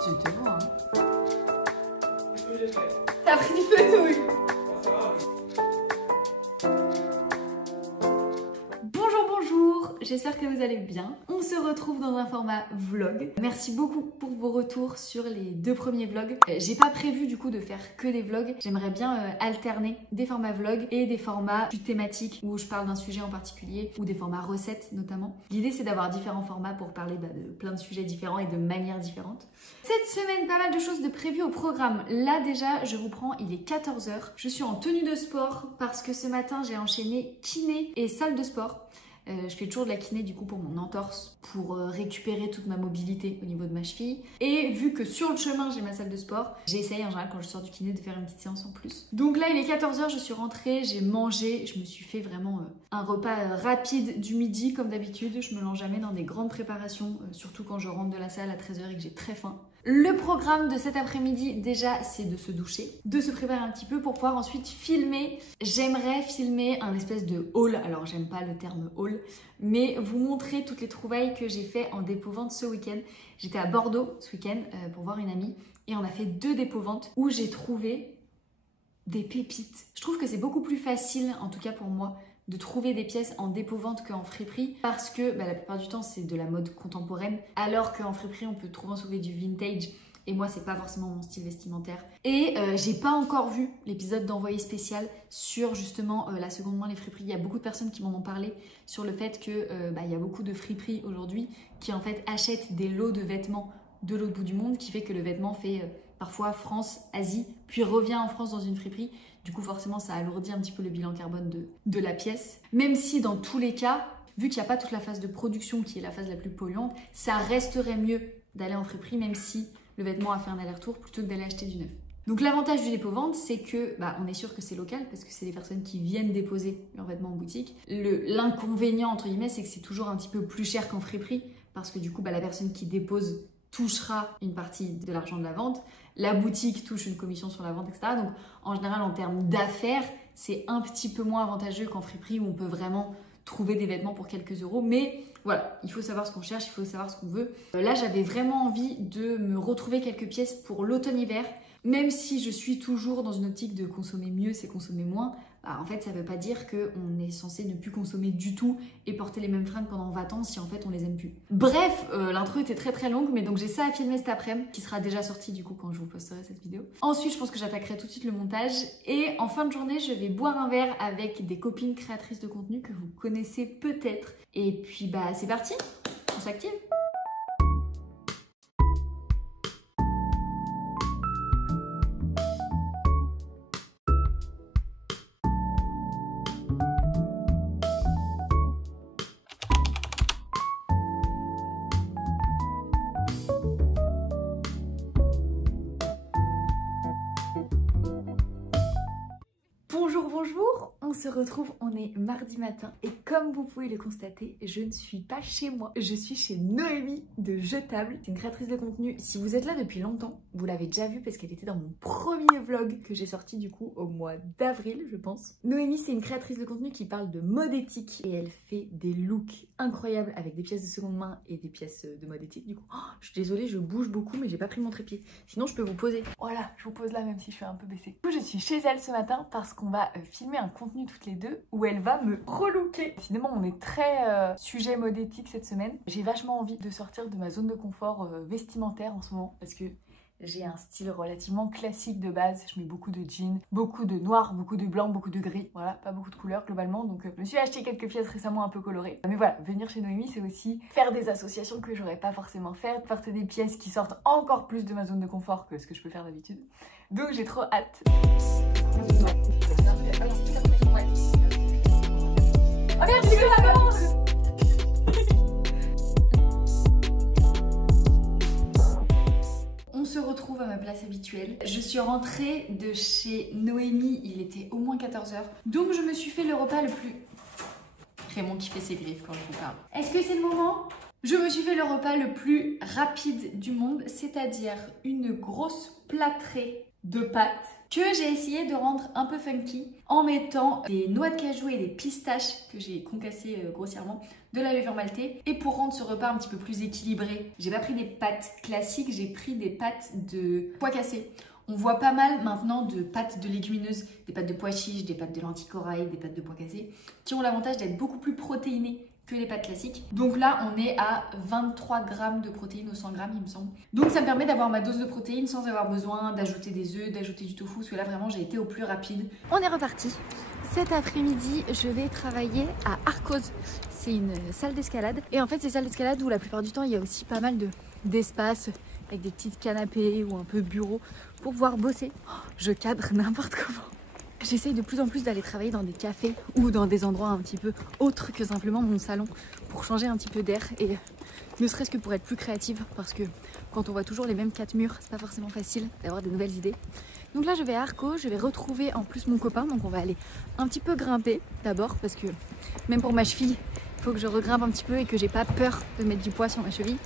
Je te vois, hein. T'as T'as pris du feu, oui. J'espère que vous allez bien. On se retrouve dans un format vlog. Merci beaucoup pour vos retours sur les 2 premiers vlogs. J'ai pas prévu du coup de faire que des vlogs. J'aimerais bien alterner des formats vlogs et des formats plus thématiques où je parle d'un sujet en particulier ou des formats recettes notamment. L'idée c'est d'avoir différents formats pour parler de plein de sujets différents et de manières différentes. Cette semaine, pas mal de choses de prévues au programme. Là déjà, je vous prends, il est 14 h. Je suis en tenue de sport parce que ce matin j'ai enchaîné kiné et salle de sport. Je fais toujours de la kiné du coup pour mon entorse, pour récupérer toute ma mobilité au niveau de ma cheville. Et vu que sur le chemin j'ai ma salle de sport, j'essaye en général quand je sors du kiné de faire une petite séance en plus. Donc là il est 14 h, je suis rentrée, j'ai mangé, je me suis fait vraiment un repas rapide du midi comme d'habitude. Je me lance jamais dans des grandes préparations, surtout quand je rentre de la salle à 13 h et que j'ai très faim. Le programme de cet après-midi, déjà, c'est de se doucher, de se préparer un petit peu pour pouvoir ensuite filmer. J'aimerais filmer un espèce de haul, alors j'aime pas le terme haul, mais vous montrer toutes les trouvailles que j'ai fait en dépôt-vente ce week-end. J'étais à Bordeaux ce week-end pour voir une amie et on a fait 2 dépôts-ventes où j'ai trouvé des pépites. Je trouve que c'est beaucoup plus facile, en tout cas pour moi, de trouver des pièces en dépôt-vente qu'en friperie parce que la plupart du temps c'est de la mode contemporaine alors qu'en friperie on peut trouver du vintage et moi c'est pas forcément mon style vestimentaire. Et j'ai pas encore vu l'épisode d'envoyé spécial sur justement la seconde main, les friperies. Il y a beaucoup de personnes qui m'en ont parlé sur le fait que il y a beaucoup de friperies aujourd'hui qui en fait achètent des lots de vêtements de l'autre bout du monde, qui fait que le vêtement fait parfois France, Asie, puis revient en France dans une friperie. Du coup, forcément, ça alourdit un petit peu le bilan carbone de la pièce. Même si, dans tous les cas, vu qu'il n'y a pas toute la phase de production qui est la phase la plus polluante, ça resterait mieux d'aller en friperie, même si le vêtement a fait un aller-retour, plutôt que d'aller acheter du neuf. Donc l'avantage du dépôt-vente, c'est que on est sûr que c'est local, parce que c'est des personnes qui viennent déposer leurs vêtements en boutique. L'inconvénient, entre guillemets, c'est que c'est toujours un petit peu plus cher qu'en friperie, parce que du coup, la personne qui dépose touchera une partie de l'argent de la vente, la boutique touche une commission sur la vente, etc. Donc en général en termes d'affaires, c'est un petit peu moins avantageux qu'en friperie où on peut vraiment trouver des vêtements pour quelques euros. Mais voilà, il faut savoir ce qu'on cherche, il faut savoir ce qu'on veut. Là j'avais vraiment envie de me retrouver quelques pièces pour l'automne-hiver. Même si je suis toujours dans une optique de consommer mieux, c'est consommer moins, en fait ça veut pas dire qu'on est censé ne plus consommer du tout et porter les mêmes fringues pendant 20 ans si en fait on les aime plus. Bref, l'intro était très longue, mais donc j'ai ça à filmer cet après-midi qui sera déjà sorti du coup quand je vous posterai cette vidéo. Ensuite je pense que j'attaquerai tout de suite le montage et en fin de journée je vais boire un verre avec des copines créatrices de contenu que vous connaissez peut-être. Et puis c'est parti, on s'active. Bonjour, on se retrouve, on est mardi matin et comme vous pouvez le constater, je ne suis pas chez moi, je suis chez Noémie de Jetable. C'est une créatrice de contenu. Si vous êtes là depuis longtemps, vous l'avez déjà vue parce qu'elle était dans mon premier vlog que j'ai sorti du coup au mois d'avril, je pense. Noémie, c'est une créatrice de contenu qui parle de mode éthique et elle fait des looks incroyables avec des pièces de seconde main et des pièces de mode éthique du coup. Oh, je suis désolée, je bouge beaucoup mais j'ai pas pris mon trépied. Sinon je peux vous poser. Voilà, je vous pose là même si je suis un peu baissée. Du coup, je suis chez elle ce matin parce qu'on va filmer un contenu toutes les deux où elle va me relooker. Décidément, on est très sujet mode éthique cette semaine. J'ai vachement envie de sortir de ma zone de confort vestimentaire en ce moment parce que j'ai un style relativement classique de base. Je mets beaucoup de jeans, beaucoup de noir, beaucoup de blanc, beaucoup de gris. Voilà, pas beaucoup de couleurs globalement. Donc je me suis acheté quelques pièces récemment un peu colorées. Mais voilà, venir chez Noémie, c'est aussi faire des associations que j'aurais pas forcément faites, porter des pièces qui sortent encore plus de ma zone de confort que ce que je peux faire d'habitude. Donc j'ai trop hâte. Oh merde, j'ai la balance. On se retrouve à ma place habituelle. Je suis rentrée de chez Noémie, il était au moins 14 h. Donc je me suis fait le repas le plus... Raymond qui fait ses griffes quand je vous parle. Est-ce que c'est le moment ? Je me suis fait le repas le plus rapide du monde, c'est-à-dire une grosse plâtrée de pâte que j'ai essayé de rendre un peu funky en mettant des noix de cajou et des pistaches que j'ai concassées grossièrement, de la levure maltée. Et pour rendre ce repas un petit peu plus équilibré, j'ai pas pris des pâtes classiques, j'ai pris des pâtes de pois cassés. On voit pas mal maintenant de pâtes de légumineuses, des pâtes de pois chiches, des pâtes de lentilles corail, des pâtes de pois cassés, qui ont l'avantage d'être beaucoup plus protéinées que les pâtes classiques. Donc là, on est à 23 grammes de protéines au 100 grammes, il me semble. Donc ça me permet d'avoir ma dose de protéines sans avoir besoin d'ajouter des œufs, d'ajouter du tofu, parce que là, vraiment, j'ai été au plus rapide. On est reparti. Cet après-midi, je vais travailler à Arcos. C'est une salle d'escalade. Et en fait, c'est une salle d'escalade où la plupart du temps, il y a aussi pas mal d'espace avec des petites canapés ou un peu bureau pour pouvoir bosser. Oh, je cadre n'importe comment. J'essaye de plus en plus d'aller travailler dans des cafés ou dans des endroits un petit peu autres que simplement mon salon pour changer un petit peu d'air et ne serait-ce que pour être plus créative parce que quand on voit toujours les mêmes 4 murs, c'est pas forcément facile d'avoir des nouvelles idées. Donc là je vais à Arcos, je vais retrouver en plus mon copain, donc on va aller un petit peu grimper d'abord parce que même pour ma cheville, il faut que je regrimpe un petit peu et que j'ai pas peur de mettre du poids sur ma cheville.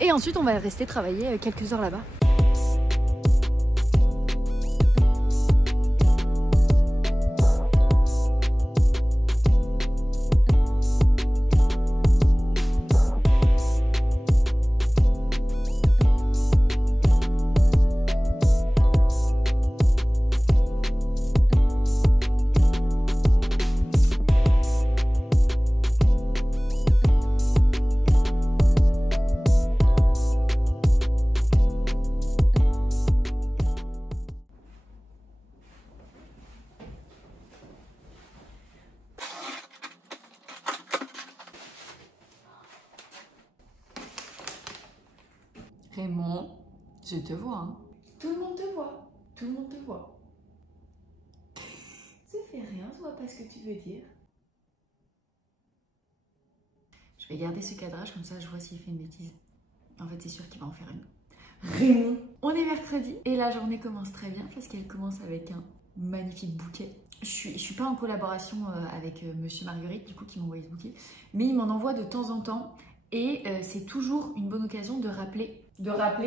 Et ensuite on va rester travailler quelques heures là-bas. Raymond, je te vois. Hein. Tout le monde te voit. Tout le monde te voit. Ça fait rien, je vois pas ce que tu veux dire. Je vais garder ce cadrage, comme ça je vois s'il fait une bêtise. En fait, c'est sûr qu'il va en faire une. Raymond, on est mercredi et la journée commence très bien parce qu'elle commence avec un magnifique bouquet. Je suis pas en collaboration avec Monsieur Marguerite, du coup, qui m'envoie ce bouquet, mais il m'en envoie de temps en temps et c'est toujours une bonne occasion de rappeler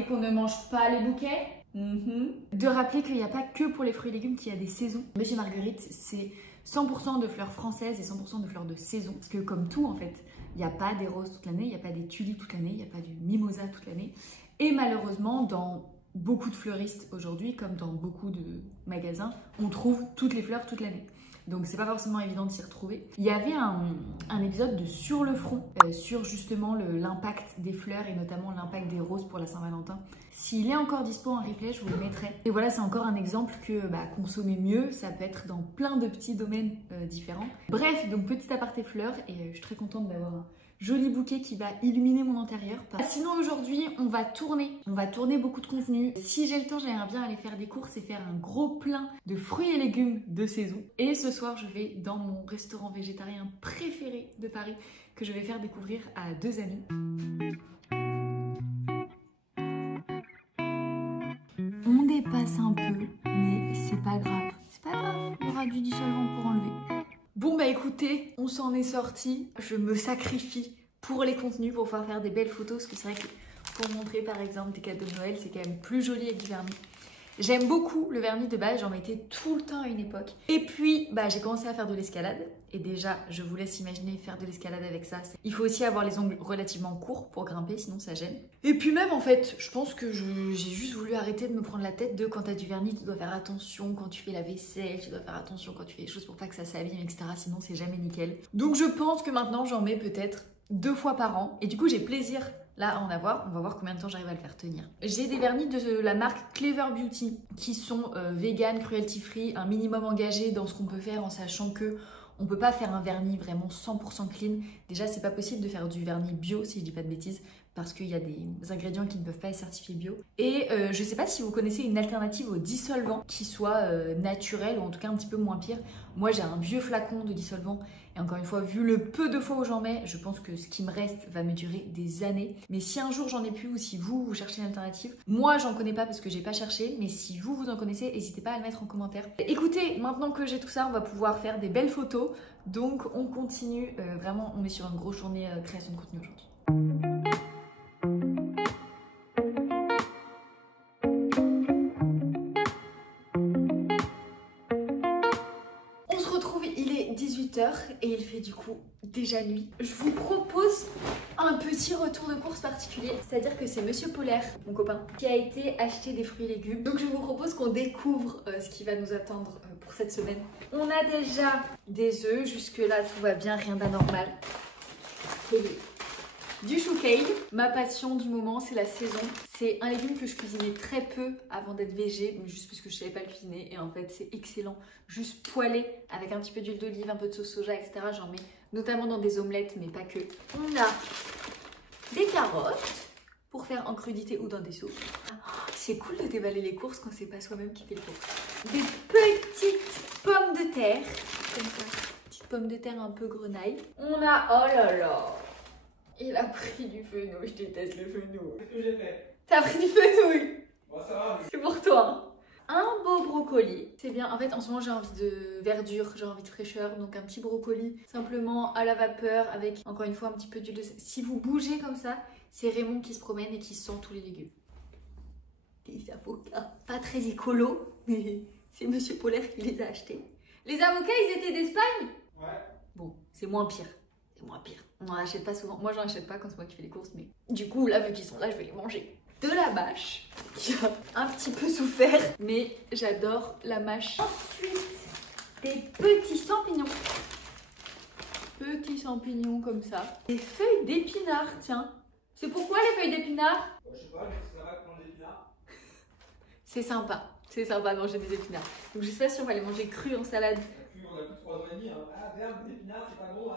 qu'on ne mange pas les bouquets. De rappeler qu'il n'y a pas que pour les fruits et légumes qu'il y a des saisons. Monsieur Marguerite, c'est 100% de fleurs françaises et 100% de fleurs de saison. Parce que comme tout en fait, il n'y a pas des roses toute l'année, il n'y a pas des tulipes toute l'année, il n'y a pas du mimosa toute l'année. Et malheureusement, dans beaucoup de fleuristes aujourd'hui, comme dans beaucoup de magasins, on trouve toutes les fleurs toute l'année. Donc c'est pas forcément évident de s'y retrouver. Il y avait un épisode de Sur le front, sur justement l'impact des fleurs et notamment l'impact des roses pour la Saint-Valentin. S'il est encore dispo en replay, je vous le mettrai. Et voilà, c'est encore un exemple que consommer mieux, ça peut être dans plein de petits domaines différents. Bref, donc petit aparté fleurs et je suis très contente d'avoir un joli bouquet qui va illuminer mon intérieur. Sinon aujourd'hui on va tourner beaucoup de contenu. Si j'ai le temps, j'aimerais bien aller faire des courses et faire un gros plein de fruits et légumes de saison. Et ce soir je vais dans mon restaurant végétarien préféré de Paris que je vais faire découvrir à 2 amis. On dépasse un peu, mais c'est pas grave. C'est pas grave, il y aura du dissolvant pour enlever. Bon bah écoutez, on s'en est sorti. Je me sacrifie pour les contenus, pour pouvoir faire des belles photos. Parce que c'est vrai que pour montrer par exemple des cadeaux de Noël, c'est quand même plus joli avec du vernis. J'aime beaucoup le vernis de base, j'en mettais tout le temps à une époque. Et puis j'ai commencé à faire de l'escalade. Et déjà, je vous laisse imaginer faire de l'escalade avec ça. Il faut aussi avoir les ongles relativement courts pour grimper, sinon ça gêne. Et puis même en fait, je pense que j'ai juste voulu arrêter de me prendre la tête de quand t'as du vernis, tu dois faire attention quand tu fais la vaisselle, tu dois faire attention quand tu fais des choses pour pas que ça s'abîme, etc. Sinon c'est jamais nickel. Donc je pense que maintenant j'en mets peut-être 2 fois par an. Et du coup j'ai plaisir là à en avoir. On va voir combien de temps j'arrive à le faire tenir. J'ai des vernis de la marque Clever Beauty qui sont vegan, cruelty free, un minimum engagé dans ce qu'on peut faire en sachant que on peut pas faire un vernis vraiment 100% clean. Déjà, c'est pas possible de faire du vernis bio, si je dis pas de bêtises, parce qu'il y a des ingrédients qui ne peuvent pas être certifiés bio. Et je sais pas si vous connaissez une alternative au dissolvant qui soit naturel ou en tout cas un petit peu moins pire. Moi, j'ai un vieux flacon de dissolvant et encore une fois, vu le peu de fois où j'en mets, je pense que ce qui me reste va me durer des années. Mais si un jour j'en ai plus ou si vous cherchez une alternative, moi j'en connais pas parce que j'ai pas cherché, mais si vous en connaissez, n'hésitez pas à le mettre en commentaire. Écoutez, maintenant que j'ai tout ça, on va pouvoir faire des belles photos. Donc on continue, vraiment on est sur une grosse journée création de contenu aujourd'hui. 18 h et il fait du coup déjà nuit. Je vous propose un petit retour de course particulier, c'est-à-dire que c'est Monsieur Polaire, mon copain, qui a été acheter des fruits et légumes. Donc je vous propose qu'on découvre ce qui va nous attendre pour cette semaine. On a déjà des œufs, jusque là tout va bien, rien d'anormal. Du chou kale, ma passion du moment, c'est la saison. C'est un légume que je cuisinais très peu avant d'être végé, juste parce que je savais pas le cuisiner. Et en fait, c'est excellent, juste poêlé, avec un petit peu d'huile d'olive, un peu de sauce soja, etc. J'en mets notamment dans des omelettes, mais pas que. On a des carottes pour faire en crudité ou dans des soupes. C'est cool de déballer les courses quand c'est pas soi-même qui fait le tour. Des petites pommes de terre, comme ça, petites pommes de terre un peu grenaille. On a, oh là là, il a pris du fenouil, je déteste le fenouil. Qu'est-ce que j'ai fait? T'as pris du fenouil? Bon, ça va, mais... C'est pour toi. Un beau brocoli, c'est bien. En fait, en ce moment, j'ai envie de verdure, j'ai envie de fraîcheur. Donc un petit brocoli, simplement à la vapeur, avec encore une fois un petit peu d'huile de... Si vous bougez comme ça, c'est Raymond qui se promène et qui sent tous les légumes. Des avocats. Pas très écolo, mais c'est Monsieur Polaire qui les a achetés. Les avocats, ils étaient d'Espagne? Ouais. Bon, c'est moins pire. C'est moins pire. On n'en achète pas souvent. Moi, j'en achète pas quand c'est moi qui fais les courses, mais du coup, là, vu qu'ils sont là, je vais les manger. De la mâche, qui a un petit peu souffert, mais j'adore la mâche. Ensuite, des petits champignons. Petits champignons comme ça. Des feuilles d'épinards, tiens. C'est pourquoi les feuilles d'épinards? Je sais pas, mais c'est sympa de manger des épinards. C'est sympa. C'est sympa de manger des épinards. Donc je sais pas si on va les manger crus en salade. On a plus 3 ans et demi. Hein. Ah merde, des épinards, c'est pas bon.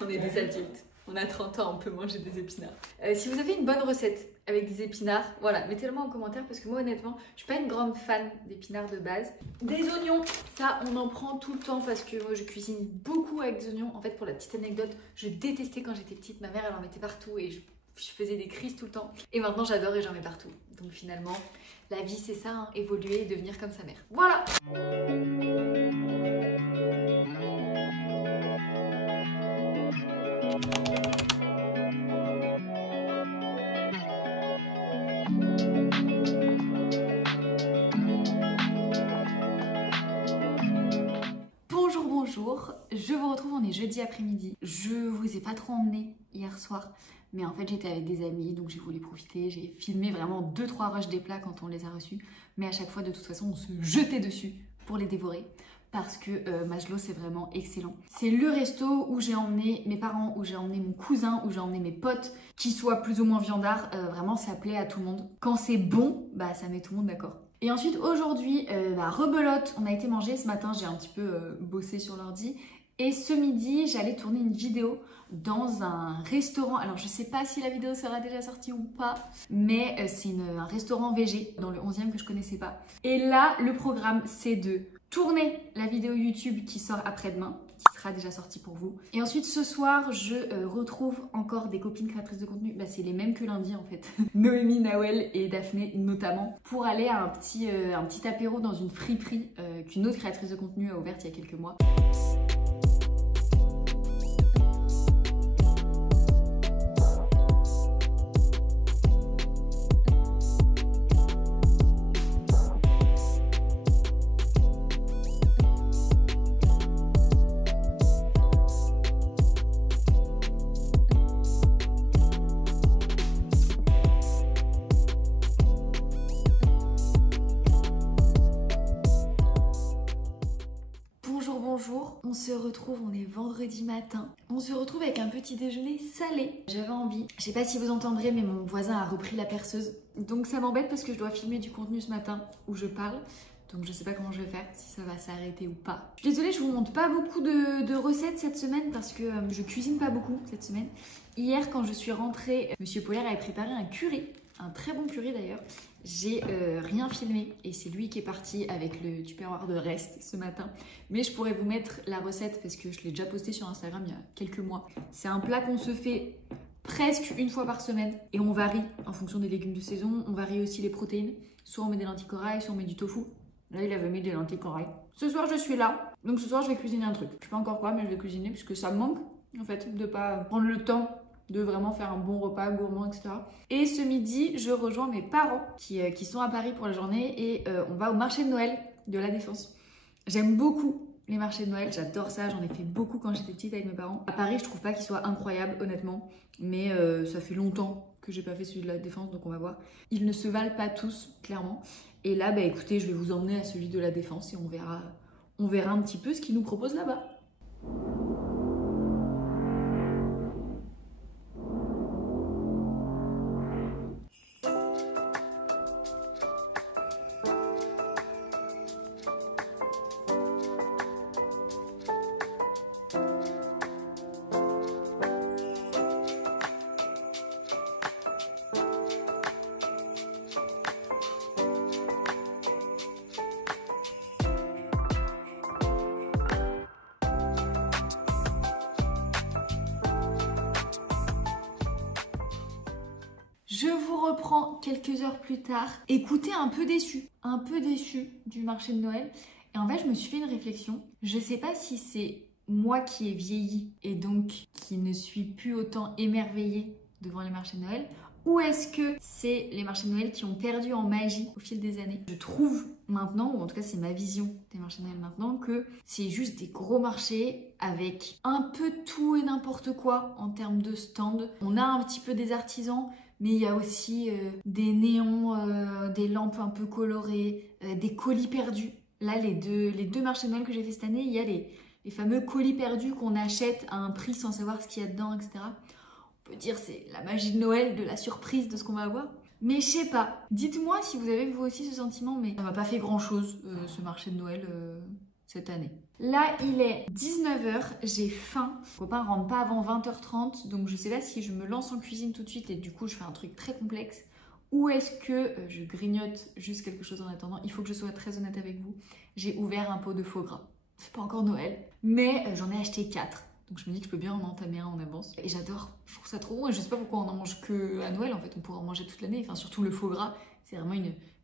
On est des adultes. On a 30 ans, on peut manger des épinards. Si vous avez une bonne recette avec des épinards, voilà, mettez-le moi en commentaire parce que moi honnêtement, je suis pas une grande fan d'épinards de base. Des oignons, ça on en prend tout le temps parce que moi je cuisine beaucoup avec des oignons. En fait, pour la petite anecdote, je détestais quand j'étais petite, ma mère elle en mettait partout et je faisais des crises tout le temps. Et maintenant j'adore et j'en mets partout. Donc finalement, la vie c'est ça, hein, évoluer et devenir comme sa mère. Voilà. Bonjour, je vous retrouve, on est jeudi après-midi. Je vous ai pas trop emmené hier soir, mais en fait j'étais avec des amis donc j'ai voulu profiter. J'ai filmé vraiment 2-3 rushs des plats quand on les a reçus, mais à chaque fois de toute façon on se jetait dessus pour les dévorer parce que Maslow c'est vraiment excellent. C'est le resto où j'ai emmené mes parents, où j'ai emmené mon cousin, où j'ai emmené mes potes, qui soient plus ou moins viandards, vraiment ça plaît à tout le monde. Quand c'est bon, bah ça met tout le monde d'accord. Et ensuite aujourd'hui, rebelote, on a été manger ce matin, j'ai un petit peu bossé sur l'ordi. Et ce midi, j'allais tourner une vidéo dans un restaurant. Alors je sais pas si la vidéo sera déjà sortie ou pas, mais c'est un restaurant végé dans le 11e que je connaissais pas. Et là, le programme c'est de tourner la vidéo YouTube qui sort après-demain, qui sera déjà sortie pour vous. Et ensuite ce soir, je retrouve encore des copines créatrices de contenu. Bah, c'est les mêmes que lundi en fait. Noémie, Nawel et Daphné notamment. Pour aller à un petit apéro dans une friperie qu'une autre créatrice de contenu a ouverte il y a quelques mois. Bonjour, on se retrouve, on est vendredi matin. On se retrouve avec un petit déjeuner salé. J'avais envie, je sais pas si vous entendrez, mais mon voisin a repris la perceuse. Donc ça m'embête parce que je dois filmer du contenu ce matin où je parle. Donc je sais pas comment je vais faire, si ça va s'arrêter ou pas. Je suis désolée, je vous montre pas beaucoup de recettes cette semaine parce que je cuisine pas beaucoup cette semaine. Hier, quand je suis rentrée, Monsieur Polaire avait préparé un curry. Un très bon curry d'ailleurs. J'ai rien filmé et c'est lui qui est parti avec le tupperware de reste ce matin. Mais je pourrais vous mettre la recette parce que je l'ai déjà posté sur Instagram il y a quelques mois. C'est un plat qu'on se fait presque une fois par semaine et on varie en fonction des légumes de saison. On varie aussi les protéines. Soit on met des lentilles corail, soit on met du tofu. Là, il avait mis des lentilles corail. Ce soir, je suis là. Donc ce soir, je vais cuisiner un truc. Je sais pas encore quoi, mais je vais cuisiner puisque ça me manque en fait de pas prendre le temps de vraiment faire un bon repas gourmand, etc. Et ce midi, je rejoins mes parents qui sont à Paris pour la journée et on va au marché de Noël de la Défense. J'aime beaucoup les marchés de Noël, j'adore ça, j'en ai fait beaucoup quand j'étais petite avec mes parents. À Paris, je trouve pas qu'il soit incroyable, honnêtement, mais ça fait longtemps que j'ai pas fait celui de la Défense, donc on va voir. Ils ne se valent pas tous, clairement. Et là, bah écoutez, je vais vous emmener à celui de la Défense et on verra un petit peu ce qu'ils nous proposent là-bas. Je vous reprends quelques heures plus tard. Écoutez, un peu déçue du marché de Noël. Et en fait, je me suis fait une réflexion. Je sais pas si c'est moi qui ai vieilli et donc qui ne suis plus autant émerveillée devant les marchés de Noël, ou est-ce que c'est les marchés de Noël qui ont perdu en magie au fil des années. Je trouve maintenant, ou en tout cas c'est ma vision des marchés de Noël maintenant, que c'est juste des gros marchés avec un peu tout et n'importe quoi en termes de stand. On a un petit peu des artisans, mais il y a aussi des néons, des lampes un peu colorées, des colis perdus. Là, les deux marchés de Noël que j'ai fait cette année, il y a les fameux colis perdus qu'on achète à un prix sans savoir ce qu'il y a dedans, etc. On peut dire c'est la magie de Noël, de la surprise de ce qu'on va avoir. Mais je sais pas, dites-moi si vous avez vous aussi ce sentiment, mais ça m'a pas fait grand chose ce marché de Noël cette année. Là il est 19h, j'ai faim, mon copain rentre pas avant 20h30, donc je sais pas si je me lance en cuisine tout de suite et du coup je fais un truc très complexe, ou est-ce que je grignote juste quelque chose en attendant. Il faut que je sois très honnête avec vous, j'ai ouvert un pot de faux gras. C'est pas encore Noël, mais j'en ai acheté 4. Donc je me dis que je peux bien en entamer un en avance. Et j'adore, je trouve ça trop bon. Et je sais pas pourquoi on en mange que à Noël en fait, on pourrait en manger toute l'année. Enfin surtout le faux gras, c'est vraiment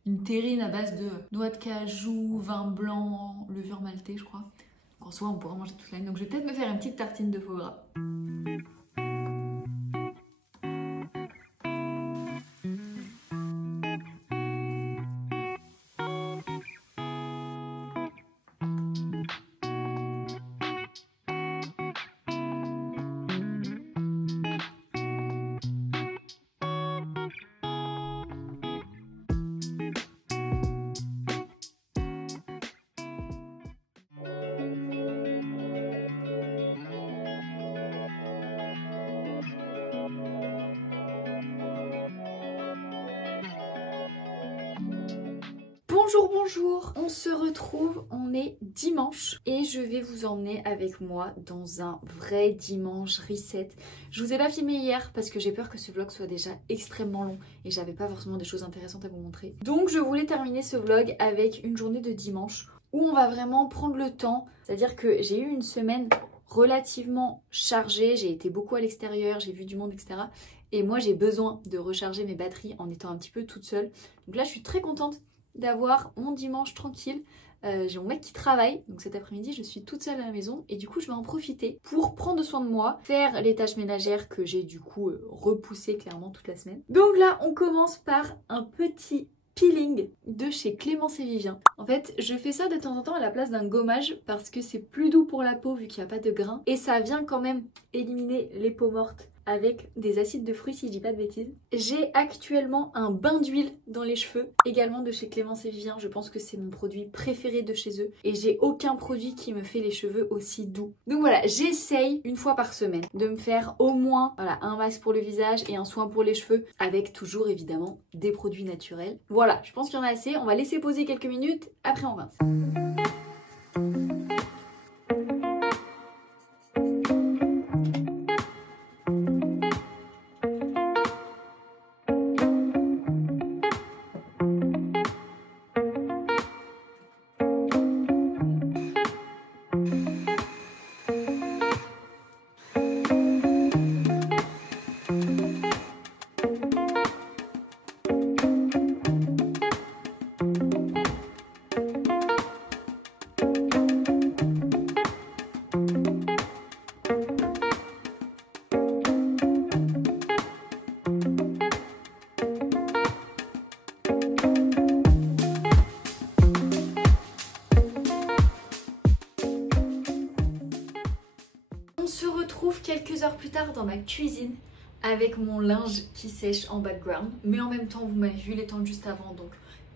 une terrine à base de noix de cajou, vin blanc, levure maltais je crois. Donc en soi on pourrait en manger toute l'année. Donc je vais peut-être me faire une petite tartine de faux gras. Bonjour, on se retrouve, on est dimanche et je vais vous emmener avec moi dans un vrai dimanche reset. Je vous ai pas filmé hier parce que j'ai peur que ce vlog soit déjà extrêmement long et j'avais pas forcément des choses intéressantes à vous montrer. Donc je voulais terminer ce vlog avec une journée de dimanche où on va vraiment prendre le temps, c'est-à-dire que j'ai eu une semaine relativement chargée, j'ai été beaucoup à l'extérieur, j'ai vu du monde, etc. Et moi j'ai besoin de recharger mes batteries en étant un petit peu toute seule. Donc là je suis très contente d'avoir mon dimanche tranquille. J'ai mon mec qui travaille, donc cet après-midi je suis toute seule à la maison et du coup je vais en profiter pour prendre soin de moi, faire les tâches ménagères que j'ai du coup repoussées clairement toute la semaine. Donc là on commence par un petit peeling de chez Clémence et Vivien. En fait je fais ça de temps en temps à la place d'un gommage parce que c'est plus doux pour la peau vu qu'il n'y a pas de grains et ça vient quand même éliminer les peaux mortes avec des acides de fruits si je dis pas de bêtises. J'ai actuellement un bain d'huile dans les cheveux, également de chez Clémence et Vivien. Je pense que c'est mon produit préféré de chez eux et j'ai aucun produit qui me fait les cheveux aussi doux. Donc voilà, j'essaye une fois par semaine de me faire au moins un masque pour le visage et un soin pour les cheveux avec toujours évidemment des produits naturels. Voilà, je pense qu'il y en a assez. On va laisser poser quelques minutes, après on rince. heure plus tard dans ma cuisine avec mon linge qui sèche en background. Mais en même temps, vous m'avez vu l'étendre juste avant, donc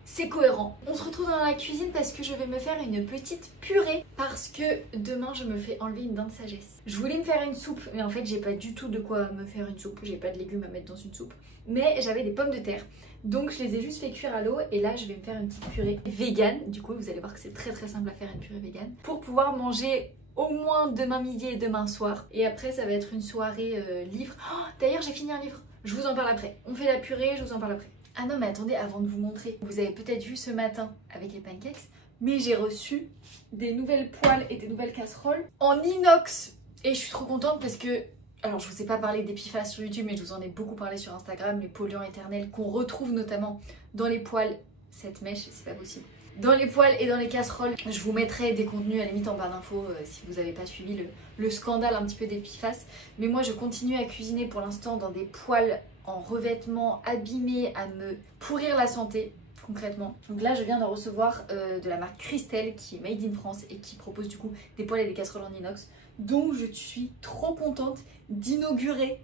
c'est cohérent. On se retrouve dans la cuisine parce que je vais me faire une petite purée parce que demain je me fais enlever une dent de sagesse. Je voulais me faire une soupe, mais en fait j'ai pas du tout de quoi me faire une soupe. J'ai pas de légumes à mettre dans une soupe. Mais j'avais des pommes de terre. Donc je les ai juste fait cuire à l'eau et là je vais me faire une petite purée vegan. Du coup vous allez voir que c'est très simple à faire une purée vegan. Pour pouvoir manger au moins demain midi et demain soir. Et après ça va être une soirée livre. Oh, d'ailleurs j'ai fini un livre. Je vous en parle après. On fait la purée, je vous en parle après. Ah non mais attendez, avant de vous montrer, vous avez peut-être vu ce matin avec les pancakes, mais j'ai reçu des nouvelles poêles et des nouvelles casseroles en inox. Et je suis trop contente parce que, alors je vous ai pas parlé d'Epiphases sur YouTube, mais je vous en ai beaucoup parlé sur Instagram, les polluants éternels qu'on retrouve notamment dans les poêles. Cette mèche, c'est pas possible. Dans les poêles et dans les casseroles, je vous mettrai des contenus à la limite en barre d'infos si vous n'avez pas suivi le scandale un petit peu d'Epiphases. Mais moi je continue à cuisiner pour l'instant dans des poêles en revêtement abîmés à me pourrir la santé concrètement. Donc là je viens d'en recevoir de la marque Christelle qui est made in France et qui propose du coup des poêles et des casseroles en inox. Donc je suis trop contente d'inaugurer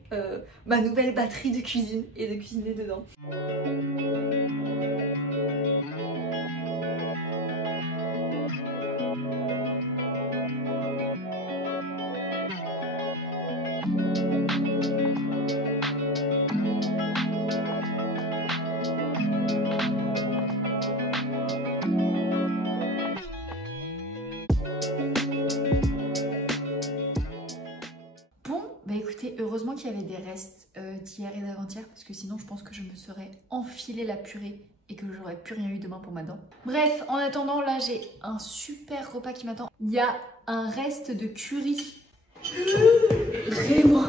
ma nouvelle batterie de cuisine et de cuisiner dedans. Écoutez, heureusement qu'il y avait des restes d'hier et d'avant-hier parce que sinon je pense que je me serais enfilé la purée et que j'aurais plus rien eu demain pour ma dent. Bref, en attendant, là j'ai un super repas qui m'attend. Il y a un reste de curry. Vraiment.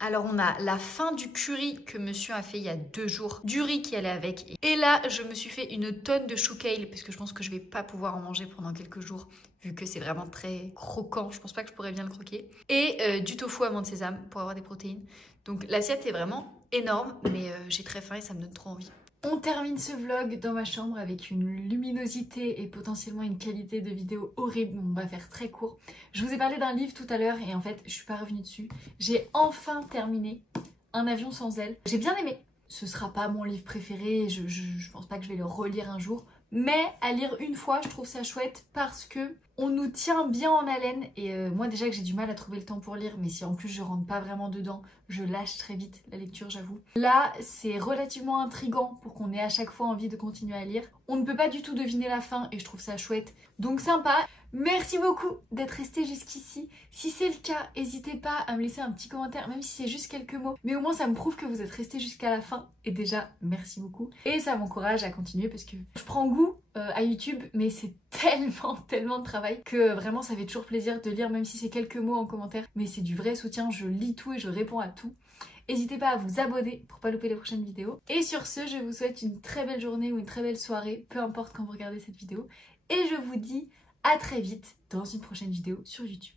Alors on a la fin du curry que monsieur a fait il y a 2 jours, du riz qui allait avec. Et là je me suis fait une tonne de chou kale parce que je pense que je vais pas pouvoir en manger pendant quelques jours vu que c'est vraiment très croquant, je pense pas que je pourrais bien le croquer. Et du tofu amande sésame pour avoir des protéines. Donc l'assiette est vraiment énorme mais j'ai très faim et ça me donne trop envie. On termine ce vlog dans ma chambre avec une luminosité et potentiellement une qualité de vidéo horrible. On va faire très court. Je vous ai parlé d'un livre tout à l'heure et en fait je suis pas revenue dessus. J'ai enfin terminé Un avion sans ailes. J'ai bien aimé. Ce sera pas mon livre préféré, je pense pas que je vais le relire un jour. Mais à lire une fois, je trouve ça chouette parce que on nous tient bien en haleine. Et moi déjà que j'ai du mal à trouver le temps pour lire, mais si en plus je rentre pas vraiment dedans, je lâche très vite la lecture, j'avoue. Là, c'est relativement intriguant pour qu'on ait à chaque fois envie de continuer à lire. On ne peut pas du tout deviner la fin et je trouve ça chouette. Donc sympa. Merci beaucoup d'être resté jusqu'ici. Si c'est le cas, n'hésitez pas à me laisser un petit commentaire, même si c'est juste quelques mots. Mais au moins ça me prouve que vous êtes resté jusqu'à la fin. Et déjà, merci beaucoup. Et ça m'encourage à continuer parce que je prends goût à YouTube, mais c'est tellement de travail que vraiment ça fait toujours plaisir de lire, même si c'est quelques mots en commentaire. Mais c'est du vrai soutien, je lis tout et je réponds à tout. N'hésitez pas à vous abonner pour pas louper les prochaines vidéos. Et sur ce, je vous souhaite une très belle journée ou une très belle soirée, peu importe quand vous regardez cette vidéo. Et je vous dis à très vite dans une prochaine vidéo sur YouTube.